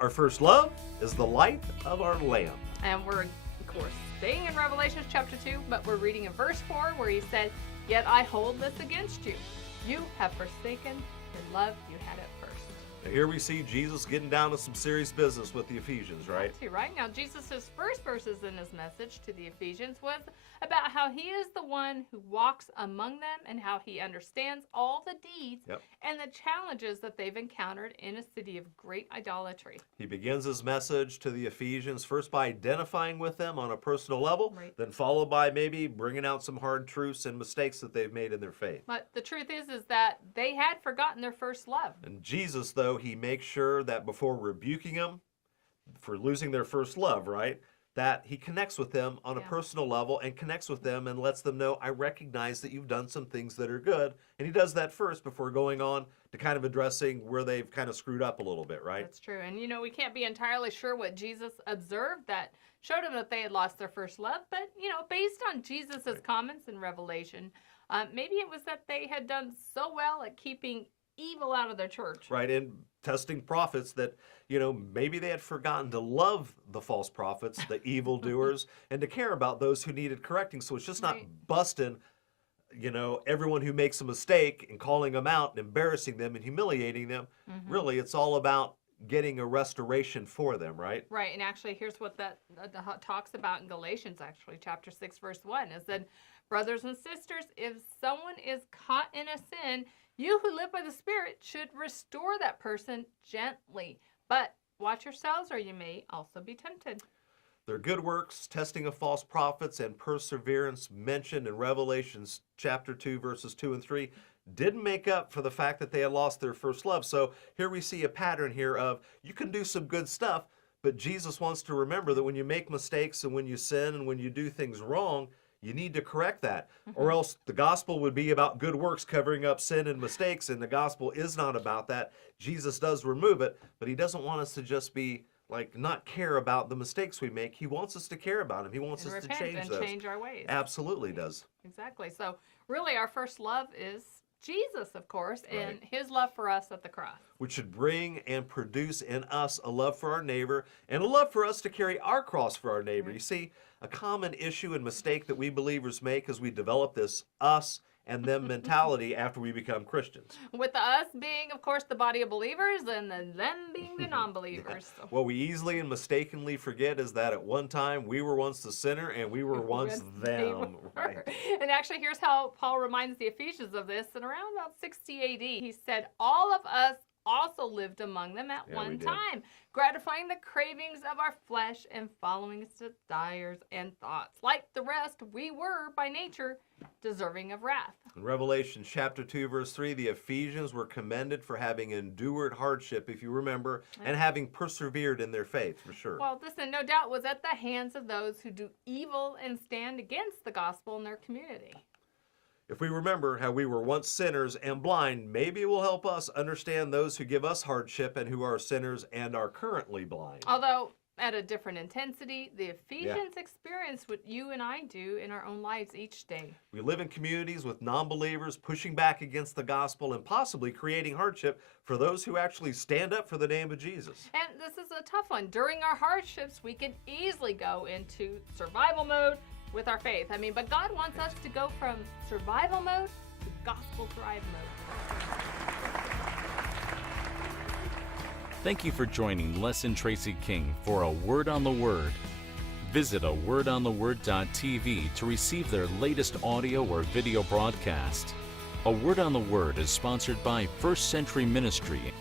Our first love is the light of our lamp. And we're, of course, staying in Revelation chapter 2, but we're reading in verse 4 where he said, "Yet I hold this against you. You have forsaken the love you had at first." Now here we see Jesus getting down to some serious business with the Ephesians, right? Right now, Jesus' first verses in his message to the Ephesians was about how he is the one who walks among them and how he understands all the deeds and the challenges that they've encountered in a city of great idolatry. He begins his message to the Ephesians first by identifying with them on a personal level, then followed by maybe bringing out some hard truths and mistakes that they've made in their faith. But the truth is that they had forgotten their first love. And Jesus, though, he makes sure that before rebuking them for losing their first love, right, that he connects with them on a personal level and connects with them and lets them know, I recognize that you've done some things that are good. And he does that first before going on to kind of addressing where they've kind of screwed up a little bit, right? That's true. And, we can't be entirely sure what Jesus observed that showed him that they had lost their first love. But, based on Jesus' comments in Revelation, maybe it was that they had done so well at keeping evil out of their church. Right, and testing prophets that, maybe they had forgotten to love the false prophets, the evildoers, and to care about those who needed correcting. So it's just not busting, everyone who makes a mistake and calling them out and embarrassing them and humiliating them. Really, it's all about getting a restoration for them, right? Right, and actually, here's what that talks about in Galatians, actually, chapter 6, verse 1. It said, "Brothers and sisters, if someone is caught in a sin, you who live by the Spirit should restore that person gently. But watch yourselves, or you may also be tempted." Their good works, testing of false prophets, and perseverance mentioned in Revelations chapter 2, verses 2 and 3 didn't make up for the fact that they had lost their first love. So here we see a pattern here of you can do some good stuff, but Jesus wants to remember that when you make mistakes and when you sin and when you do things wrong, you need to correct that, or else the gospel would be about good works covering up sin and mistakes, and the gospel is not about that. Jesus does remove it, but he doesn't want us to just be not care about the mistakes we make. He wants us to care about them. He wants us to change those. Change our ways. Absolutely does. Exactly. So really our first love is Jesus, of course, and his love for us at the cross. Which should bring and produce in us a love for our neighbor and a love for us to carry our cross for our neighbor. You see, a common issue and mistake that we believers make is we develop this us and them mentality after we become Christians. With us being, of course, the body of believers and then them being the non-believers. So. What we easily and mistakenly forget is that at one time we were once the sinner and we were once them. Right. And actually, here's how Paul reminds the Ephesians of this. In around about 60 AD, he said, "All of us also lived among them at one time, gratifying the cravings of our flesh and following its desires and thoughts. Like the rest, we were by nature deserving of wrath." In Revelation chapter 2, verse 3, the Ephesians were commended for having endured hardship, if you remember, and having persevered in their faith, for sure. Well, this, no doubt, was at the hands of those who do evil and stand against the gospel in their community. If we remember how we were once sinners and blind, maybe it will help us understand those who give us hardship and who are sinners and are currently blind. Although at a different intensity, the Ephesians experience what you and I do in our own lives each day. We live in communities with non-believers pushing back against the gospel and possibly creating hardship for those who actually stand up for the name of Jesus. And this is a tough one. During our hardships, we can easily go into survival mode with our faith. But God wants us to go from survival mode to gospel thrive mode. Thank you for joining Les and Tracy King for A Word on the Word. Visit awordontheword.tv to receive their latest audio or video broadcast. A Word on the Word is sponsored by First Century Ministry